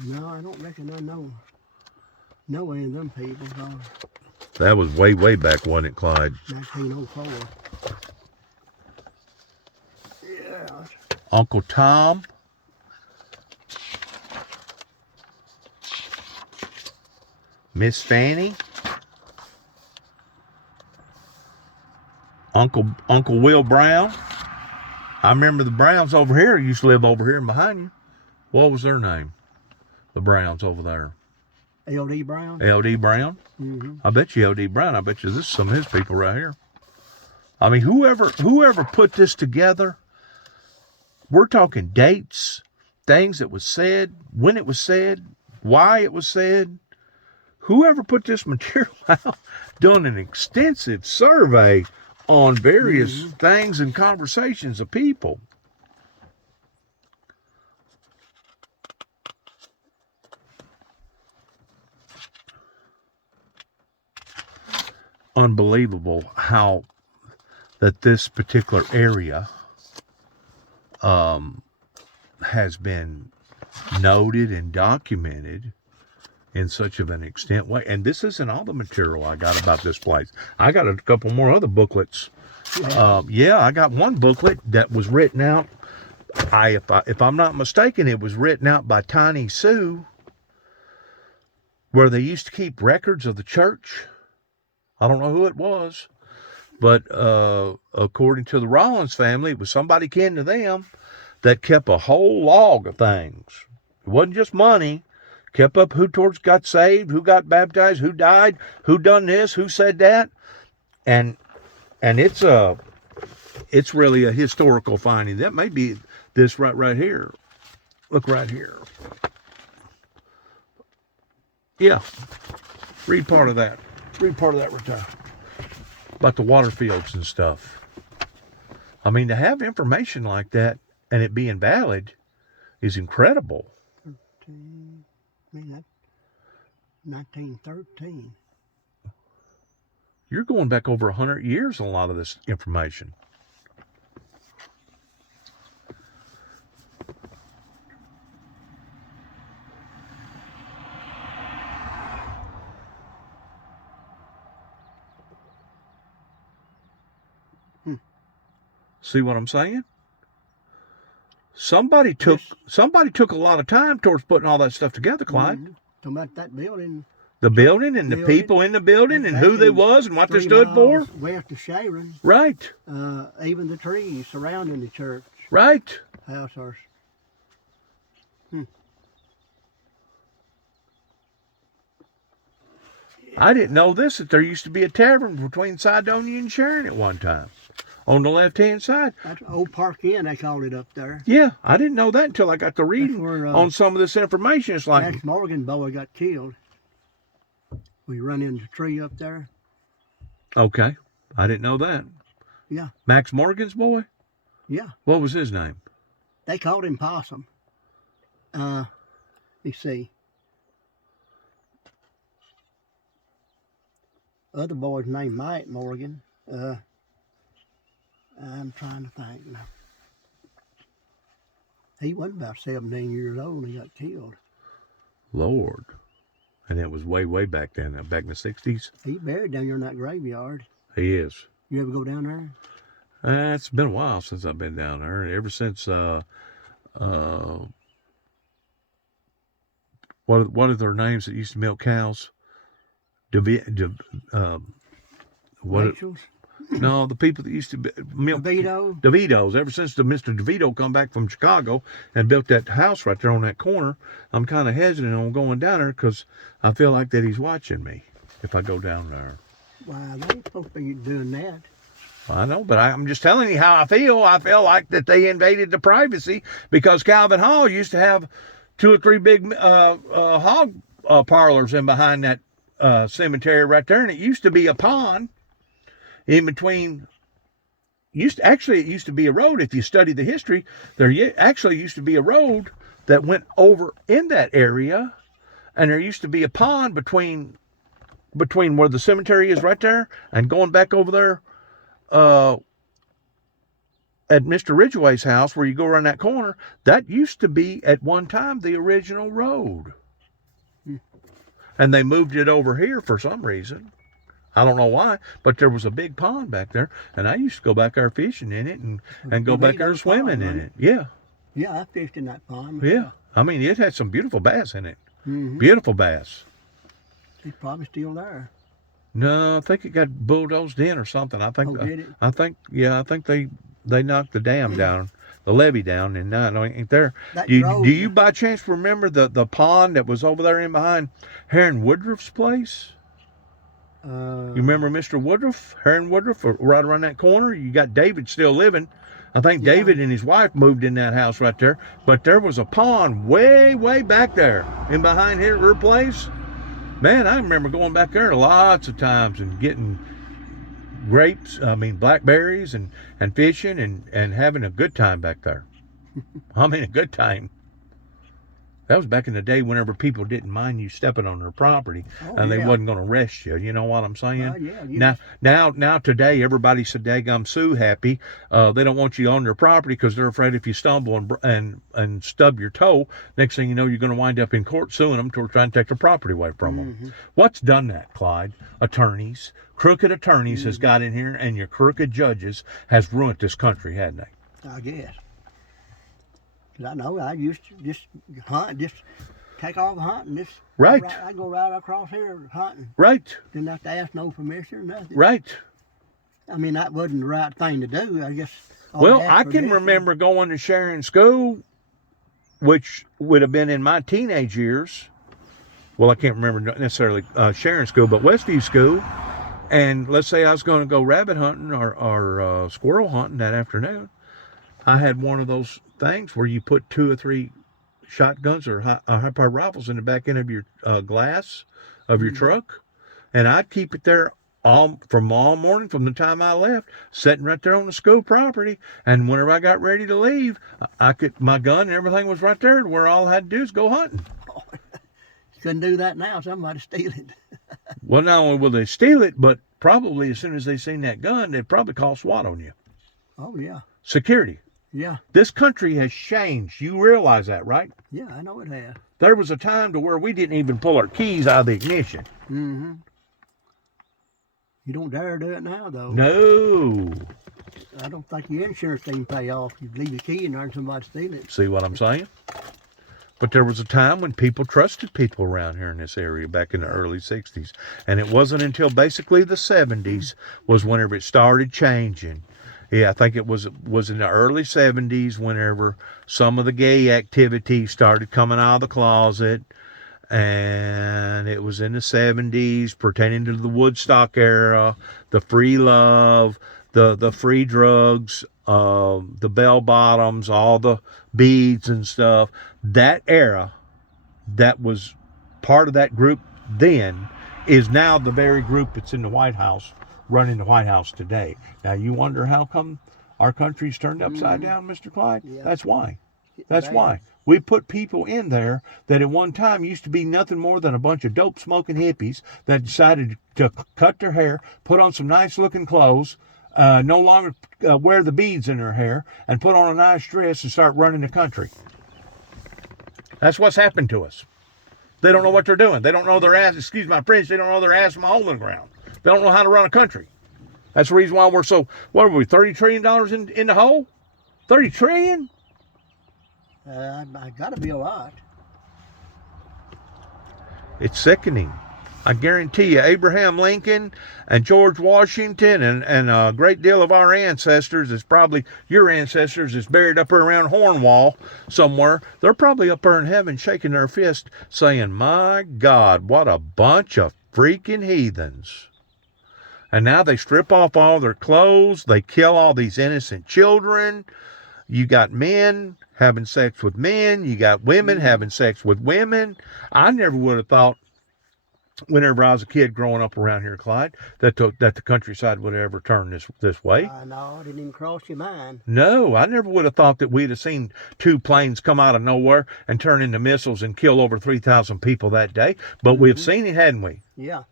No, I don't reckon I know any of them people. That was way, way back, wasn't it, Clyde? 1904. Yeah. Uncle Tom. Miss Fanny. Uncle Will Brown. I remember the Browns over here used to live over here and behind you. What was their name? The Browns over there. L.D. Brown? L.D. Brown? Mm-hmm. I bet you L.D. Brown. I bet you this is some of his people right here. I mean, whoever put this together, we're talking dates, things that was said, when it was said, why it was said. Whoever put this material out done an extensive survey on various things and conversations of people. Unbelievable how that this particular area has been noted and documented in such of an extent way. And this isn't all the material I got about this place. I got a couple more other booklets. Yeah, I got one booklet that was written out. If I'm not mistaken, it was written out by Tiny Sue, where they used to keep records of the church. I don't know who it was, but according to the Rollins family, it was somebody kin to them that kept a whole log of things. It wasn't just money. Kept up who got saved, who got baptized, who died, who done this, who said that, and it's really a historical finding. That may be this right here. Look right here. Yeah, read part of that. Read part of that right there about the water fields and stuff. I mean, to have information like that and it being valid is incredible. 13, I mean, that's 1913. You're going back over 100 years on a lot of this information. See what I'm saying? Somebody took a lot of time towards putting all that stuff together, Clyde. Mm-hmm. Talking about that building. The building and the people in the building and who they was and what they stood for. West of Sharon. Right. Even the trees surrounding the church. Right. House are. I didn't know this, that there used to be a tavern between Cydonia and Sharon at one time. On the left-hand side. That's Old Park Inn, they called it up there. Yeah, I didn't know that until I got to reading on some of this information. It's like Max Morgan boy got killed. We run into a tree up there. Okay, I didn't know that. Yeah. Max Morgan's boy? Yeah. What was his name? They called him Possum. Let's see. Other boy's named Mike Morgan. I'm trying to think now. He wasn't about 17 years old when he got killed. Lord. And it was way back then, back in the 60s. He's buried down there in that graveyard. He is. You ever go down there? It's been a while since I've been down there. Ever since, what are their names that used to milk cows? Rachel's? No, the people that used to milk DeVito's. Ever since the Mr. DeVito come back from Chicago and built that house right there on that corner, I'm kind of hesitant on going down there because I feel like that he's watching me if I go down there. Why, they ain't supposed to be doing that. I know, but I'm just telling you how I feel. I feel like that they invaded the privacy because Calvin Hall used to have 2 or 3 big hog parlors in behind that cemetery right there, and it used to be a pond in between. It used to be a road. If you study the history, there actually used to be a road that went over in that area, and there used to be a pond between where the cemetery is right there and going back over there at Mr. Ridgway's house where you go around that corner. That used to be at one time the original road. And they moved it over here for some reason. I don't know why, but there was a big pond back there, and I used to go back there fishing in it and go back there swimming in it. Yeah. Yeah, I fished in that pond. Yeah. I mean, it had some beautiful bass in it. Mm-hmm. Beautiful bass. He's probably still there. No, I think it got bulldozed in or something. I think. Oh, did it? I think they knocked the dam down, the levee down, and now it ain't there. Do you by chance remember the pond that was over there in behind Heron Woodruff's place? You remember Mr. Woodruff, Heron Woodruff, right around that corner? You got David still living. I think David and his wife moved in that house right there. But there was a pond way back there in behind her place. Man, I remember going back there lots of times and getting blackberries and fishing and having a good time back there. I mean, a good time. That was back in the day whenever people didn't mind you stepping on their property and they wasn't going to arrest you. You know what I'm saying? Now today, everybody's so daggum Sue happy. They don't want you on their property because they're afraid if you stumble and stub your toe, next thing you know, you're going to wind up in court suing them to try and take their property away from them. What's done that, Clyde? Attorneys, crooked attorneys has got in here, and your crooked judges has ruined this country, hadn't they? I guess. Because I know I used to just hunt, just take off hunting. Right. I'd go right across here hunting. Right. Didn't have to ask no permission or nothing. Right. I mean, that wasn't the right thing to do. I guess. Well, I can remember going to Sharon School, which would have been in my teenage years. Well, I can't remember necessarily Sharon School, but Westview School. And let's say I was going to go rabbit hunting or squirrel hunting that afternoon. I had one of those things where you put 2 or 3 shotguns or high-powered rifles in the back end of your glass of your truck, and I'd keep it there from all morning, from the time I left, sitting right there on the school property. And whenever I got ready to leave, my gun and everything was right there, where all I had to do is go hunting. You couldn't do that now; somebody steal it. Well, not only will they steal it, but probably as soon as they seen that gun, they'd probably call SWAT on you. Oh yeah. Security. Yeah. This country has changed. You realize that, right? Yeah, I know it has. There was a time to where we didn't even pull our keys out of the ignition. Mm-hmm. You don't dare do it now, though. No. I don't think your insurance can pay off. You leave your key in there and somebody steal it. See what I'm saying? But there was a time when people trusted people around here in this area back in the early 60s. And it wasn't until basically the 70s was whenever it started changing. Yeah, I think it was in the early 70s whenever some of the gay activity started coming out of the closet. And it was in the 70s pertaining to the Woodstock era, the free love, the free drugs, the bell bottoms, all the beads and stuff. That era that was part of that group then is now the very group that's in the White House, running the White House today. Now, you wonder how come our country's turned upside down, Mr. Clyde? Yeah. That's why. That's why. We put people in there that at one time used to be nothing more than a bunch of dope-smoking hippies that decided to cut their hair, put on some nice-looking clothes, no longer wear the beads in their hair and put on a nice dress and start running the country. That's what's happened to us. They don't know what they're doing. They don't know their ass, excuse my French, they don't know their ass from a hole in the ground. They don't know how to run a country. That's the reason why we're so, what are we, $30 trillion in the hole? 30 trillion? I gotta be a lot. It's sickening. I guarantee you, Abraham Lincoln and George Washington and a great deal of our ancestors, is probably your ancestors, is buried up around Hornwall somewhere. They're probably up there in heaven shaking their fist saying, my God, what a bunch of freaking heathens. And now they strip off all their clothes. They kill all these innocent children. You got men having sex with men. You got women having sex with women. I never would have thought, whenever I was a kid growing up around here, Clyde, that the countryside would ever turn this way. No, it didn't even cross your mind. No, I never would have thought that we'd have seen 2 planes come out of nowhere and turn into missiles and kill over 3,000 people that day. But we've seen it, hadn't we? Yeah.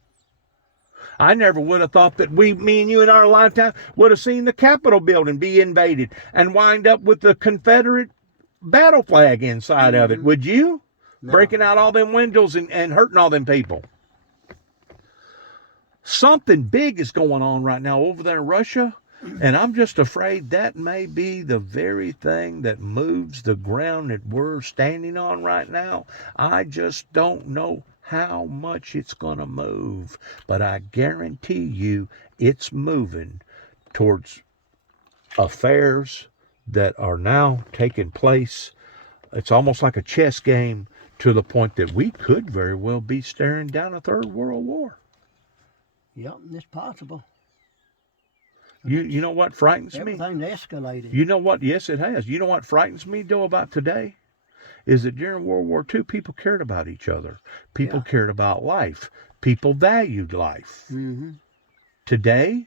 I never would have thought that me and you in our lifetime would have seen the Capitol building be invaded and wind up with the Confederate battle flag inside of it. Would you? No. Breaking out all them windows and hurting all them people. Something big is going on right now over there in Russia, and I'm just afraid that may be the very thing that moves the ground that we're standing on right now. I just don't know how much it's going to move, but I guarantee you it's moving towards affairs that are now taking place. It's almost like a chess game, to the point that we could very well be staring down a third world war. Yep, it's possible. You know what frightens me? Everything's escalated. You know what? Yes, it has. You know what frightens me, though, about today? Is that during World War II, people cared about each other. People cared about life. People valued life. Today,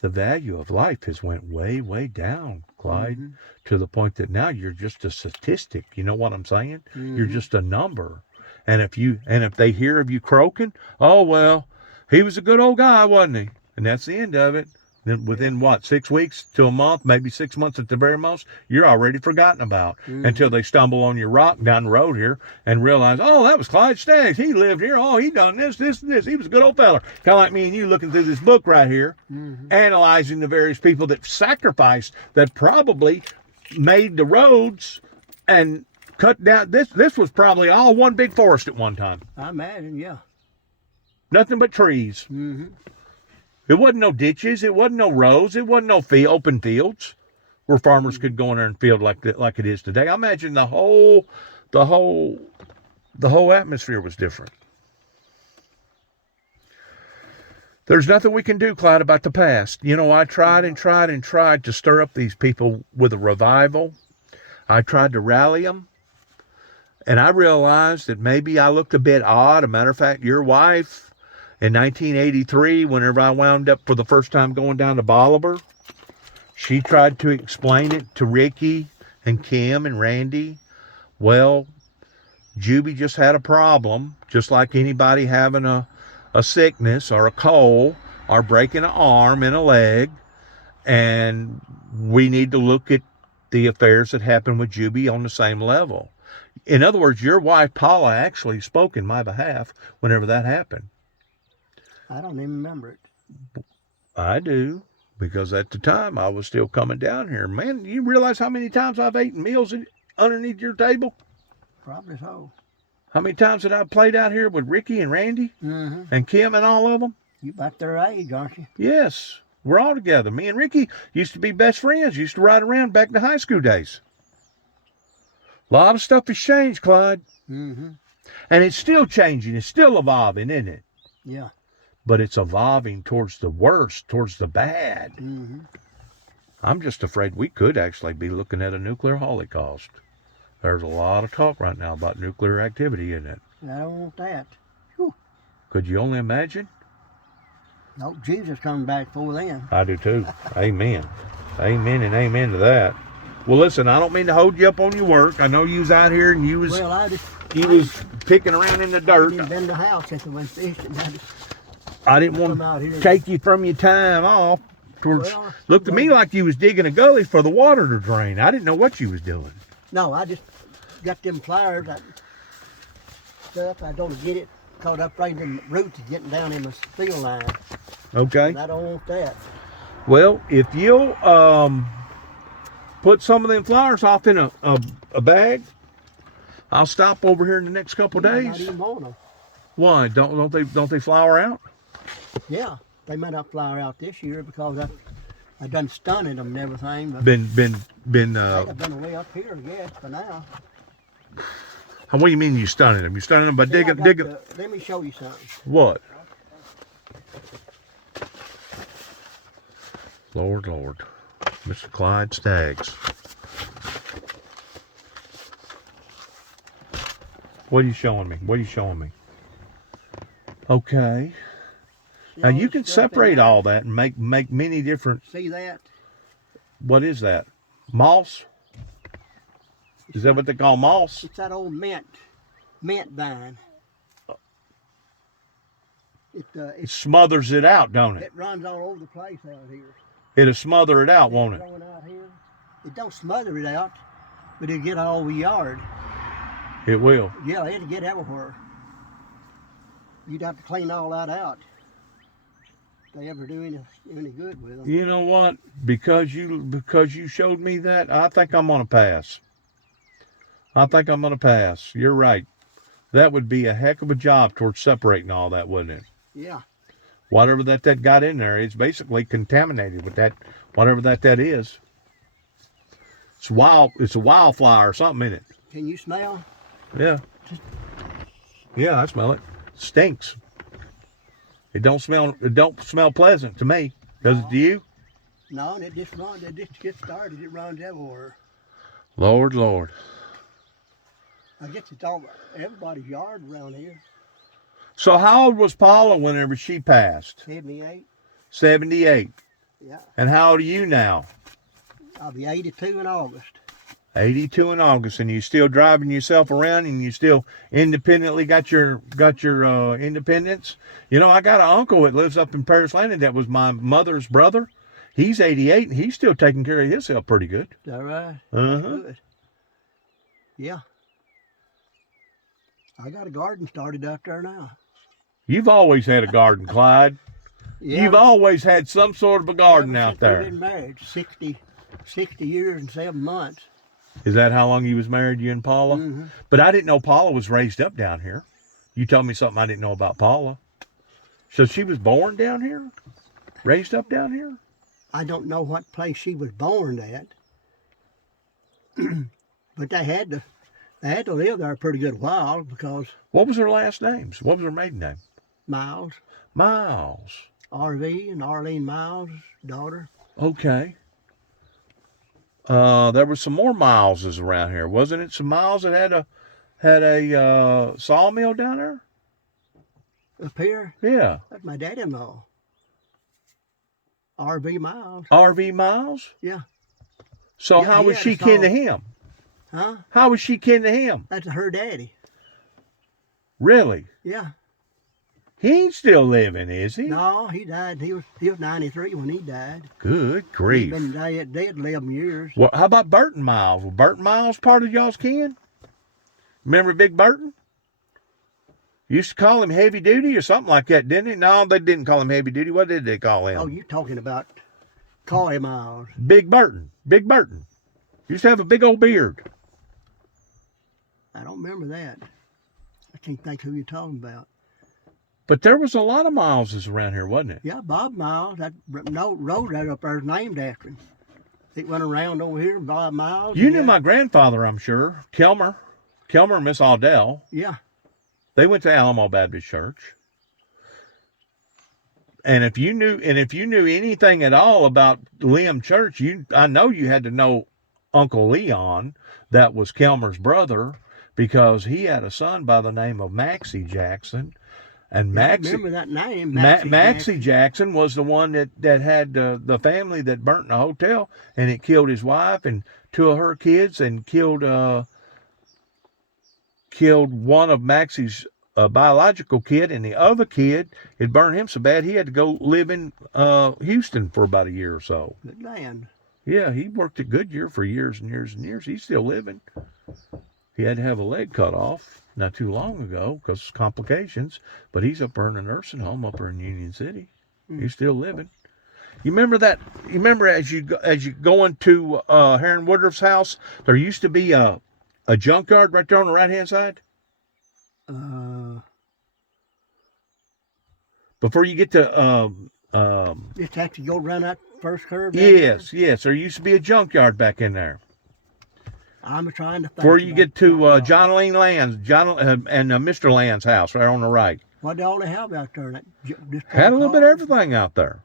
the value of life has went way, way down, Clyde, to the point that now you're just a statistic. You know what I'm saying? You're just a number. And if they hear of you croaking, oh, well, he was a good old guy, wasn't he? And that's the end of it. Then within, 6 weeks to a month, maybe 6 months at the very most, you're already forgotten about until they stumble on your rock down the road here and realize, oh, that was Clyde Staggs. He lived here. Oh, he done this, this, and this. He was a good old fella. Kind of like me and you looking through this book right here, analyzing the various people that sacrificed, that probably made the roads and cut down. This was probably all one big forest at one time. I imagine, yeah. Nothing but trees. It wasn't no ditches. It wasn't no roads. It wasn't no open fields where farmers could go in there and field like it is today. I imagine the whole atmosphere was different. There's nothing we can do, Clyde, about the past. You know, I tried to stir up these people with a revival. I tried to rally them. And I realized that maybe I looked a bit odd. As a matter of fact, your wife, in 1983, whenever I wound up for the first time going down to Bolivar, she tried to explain it to Ricky and Kim and Randy. Well, Juby just had a problem, just like anybody having a sickness or a cold or breaking an arm and a leg. And we need to look at the affairs that happened with Juby on the same level. In other words, your wife, Paula, actually spoke in my behalf whenever that happened. I don't even remember it. I do, because at the time I was still coming down here. Man, you realize how many times I've eaten meals underneath your table? Probably so. How many times did I played out here with Ricky and Randy and Kim and all of them? You about their age, aren't you? Yes, we're all together. Me and Ricky used to be best friends. Used to ride around back in the high school days. A lot of stuff has changed, Clyde. And it's still changing. It's still evolving, isn't it? Yeah. But it's evolving towards the worst, towards the bad. I'm just afraid we could actually be looking at a nuclear holocaust. There's a lot of talk right now about nuclear activity, isn't it? I don't want that. Whew. Could you only imagine? No, Jesus coming back before then. I do too. Amen. Amen and amen to that. Well, listen, I don't mean to hold you up on your work. I know you was out here and you was picking around in the dirt. I didn't been to the house if I went fishing. I didn't Come want out here to and- take you from your time off. Towards, Well, looked to me like you was digging a gully for the water to drain. I didn't know what you was doing. No, I just got them pliers. I don't get it caught up right in the roots of getting down in the field line. Okay. And I don't want that. Well, if you'll put some of them flowers off in a bag, I'll stop over here in the next couple I don't days. even want them. Why? Don't they flower out? Yeah, they may not flower out this year because I done stunted them and everything. But Been I've been away up here, I guess, for now. what do you mean you stunning them? You stunning them by Yeah, I digging? got let me show you something. What? Lord, Mr. Clyde Staggs. What are you showing me? Okay. See Now all you this can stuff in separate there? all that and make many different. See that? What is that? Moss? Is that what they call moss? It's that old mint vine. It smothers it out, don't it? It runs all over the place out here. It'll smother it out, won't it? Growing out here. It don't smother it out, but it'll get all over the yard. It will. Yeah, it'll get everywhere. You'd have to clean all that out. If they ever do any good with them. You know what? Because you showed me that, I think I'm gonna pass. You're right. That would be a heck of a job towards separating all that, wouldn't it? Yeah. Whatever that got in there, it's basically contaminated with that, whatever that is. It's a wildflower or something in it. Can you smell? Yeah. Yeah, I smell it. Stinks. It don't smell pleasant to me. Does it to you? No, and it just gets started. It runs everywhere. Lord. I guess it's all everybody's yard around here. So how old was Paula whenever she passed? 78. 78. Yeah. And how old are you now? I'll be 82 in August. 82 in August, and you still driving yourself around, and you still independently got your independence. You know, I got an uncle that lives up in Paris Landing that was my mother's brother. He's 88, and he's still taking care of himself pretty good. Is that right? Uh-huh. Good. Yeah. I got a garden started out there now. You've always had a garden, Clyde. Yeah. You've always had some sort of a garden Ever out since there. We've been married 60 years and 7 months. Is that how long you was married, you and Paula? Mm-hmm. But I didn't know Paula was raised up down here. You told me something I didn't know about Paula. So she was born down here? Raised up down here? I don't know what place she was born at, but they had to live there a pretty good while because What was her last name? What was her maiden name? Miles, Miles. R.V. and Arlene Miles' daughter. Okay. There were some more Mileses around here, wasn't it? Some Miles that had a sawmill down there? Up here, Yeah. that's my dad-in-law. R.V. Miles. R.V. Miles? Yeah. So Yeah, how he was had she a kin to saw. him? Huh? How was she kin to him? That's her daddy. Really? Yeah. He ain't still living, is he? No, he died. He was 93 when he died. Good He's grief. been dead 11 years. Well, how about Burton Miles? Was Burton Miles part of y'all's kin? Remember Big Burton? Used to call him heavy duty or something like that, didn't he? No, they didn't call him heavy duty. What did they call him? Oh, you talking about Collie Miles. Big Burton. Big Burton. Used to have a big old beard. I don't remember that. I can't think who you're talking about. But there was a lot of Mileses around here, wasn't it? Yeah, Bob Miles. That road right up there is named after him. He went around over here, Bob Miles. You and knew yeah, my grandfather, I'm sure. Kelmer and Miss Audell. Yeah, They went to Alamo Baptist Church. And if you knew anything at all about Liam Church, I know you had to know Uncle Leon, that was Kelmer's brother, because he had a son by the name of Maxie Jackson. And I Maxie, remember that name. Maxie Jackson was the one that had the family that burnt in the hotel, and it killed his wife and 2 of her kids, and killed one of Maxie's a biological kid, and the other kid, it burned him so bad he had to go live in Houston for about a year or so. Good land. Yeah, he worked at Goodyear for years and years and years. He's still living. He had to have a leg cut off not too long ago because of complications, but he's up there in a nursing home up there in Union City. He's still living. You remember that? You remember as you go into Heron Woodruff's house, there used to be a junkyard right there on the right hand side. Before you get to Just have to go around that first curve. yes, there used to be a junkyard back in there. I'm trying to think. Before you get to John and Mr. Land's house right on the right. What do all they have out there? Had a little bit of everything out there.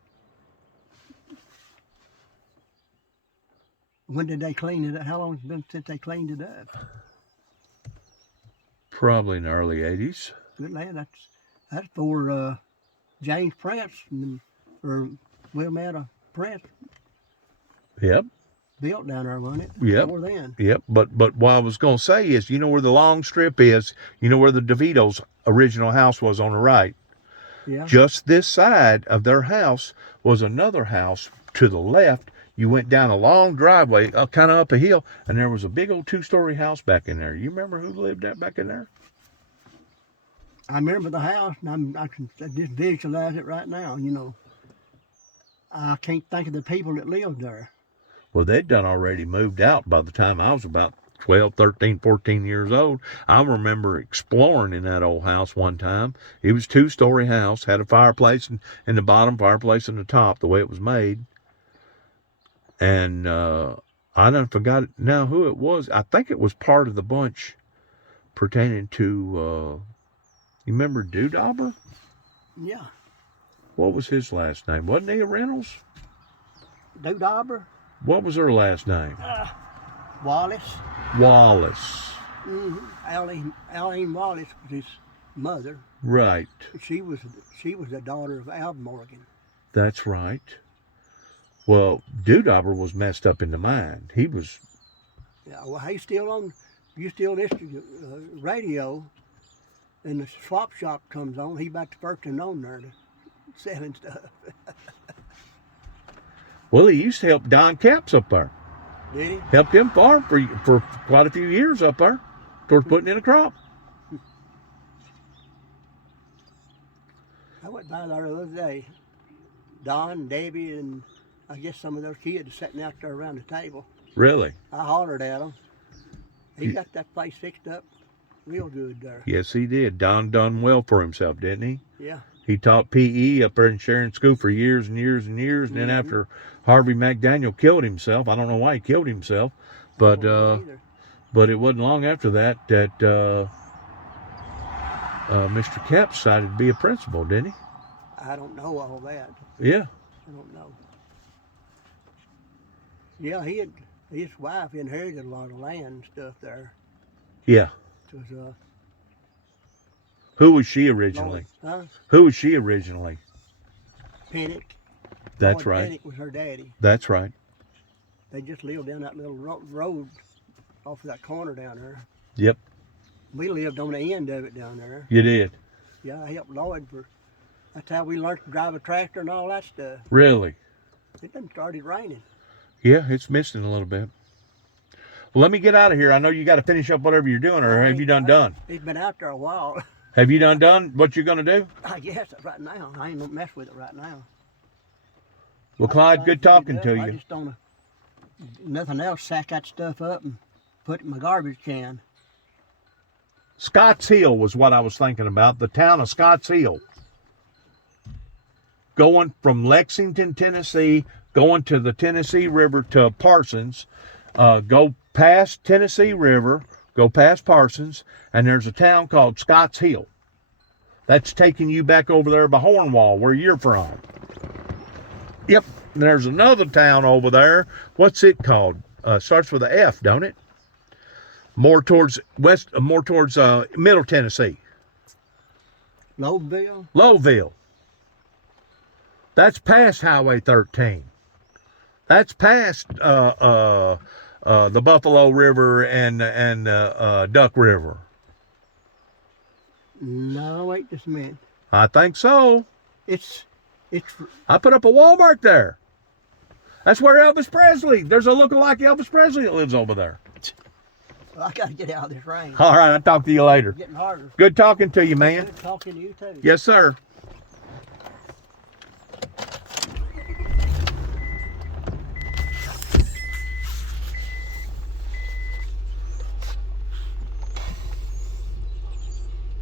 When did they clean it up? How long has it been since they cleaned it up? Probably in the early 80s. Good land. That's for James Prince or Wilmetta Prince. Yep. Built down there, wasn't it? Yep. Before then. Yep. But what I was going to say is, you know where the long strip is? You know where the DeVito's original house was on the right? Yeah. Just this side of their house was another house to the left. You went down a long driveway, kind of up a hill, and there was a big old 2-story house back in there. You remember who lived back in there? I remember the house, and I can just visualize it right now, you know. I can't think of the people that lived there. Well, they'd done already moved out by the time I was about 12, 13, 14 years old. I remember exploring in that old house one time. It was a 2-story house, had a fireplace in the bottom, fireplace in the top, the way it was made. And I done forgot now who it was. I think it was part of the bunch pertaining to, you remember Doodauber? Yeah. What was his last name? Wasn't he a Reynolds? Doodauber? What was her last name? Wallace. Wallace. Mm-hmm. Aline Wallace was his mother. Right. She was the daughter of Al Morgan. That's right. Well, Doodauber was messed up in the mind. He was. Yeah, well, he's still on. You still listen to radio, and the swap shop comes on. He about the first one on there to selling stuff. Well, he used to help Don Capps up there. Did he? Helped him farm for quite a few years up there towards putting in a crop. I went by there the other day. Don, Debbie, and I guess some of those kids sitting out there around the table. Really? I hollered at them. He got that place fixed up real good there. Yes, he did. Don done well for himself, didn't he? Yeah. He taught PE up there in Sharon School for years and years and years. And then after Harvey McDaniel killed himself, I don't know why he killed himself, but it wasn't long after that Mr. Capps decided to be a principal, didn't he? I don't know all that. Yeah. I don't know. Yeah, his wife inherited a lot of land and stuff there. Yeah. It was, Who was she originally? Huh? Who was she originally? Pennick. That's Lloyd right. Pennick was her daddy. That's right. They just lived down that little road off of that corner down there. Yep. We lived on the end of it down there. You did. Yeah, I helped Lloyd that's how we learned to drive a tractor and all that stuff. Really? It done started raining. Yeah, it's misting a little bit. Well, let me get out of here. I know you got to finish up whatever you're doing, or have you done? He's been out there a while. Have you done what you're going to do? I guess right now. I ain't gonna mess with it right now. Well, Clyde, good talking to I you. just don't, nothing else, sack that stuff up and put it in my garbage can. Scotts Hill was what I was thinking about, the town of Scotts Hill. Going from Lexington, Tennessee, going to the Tennessee River to Parsons, go past Tennessee River, go past Parsons, and there's a town called Scotts Hill. That's taking you back over there by Hornwall, where you're from. Yep, there's another town over there. What's it called? Starts with a F, don't it? More towards Middle Tennessee. Lowville? Lowville. That's past Highway 13. That's past the Buffalo River and Duck River. No, wait just a minute. I think so. It's I put up a Walmart there. That's where Elvis Presley. There's a lookalike Elvis Presley that lives over there. I got to get out of this rain. All right, I'll talk to you later. It's getting harder. Good talking to you, man. Good talking to you too. Yes, sir.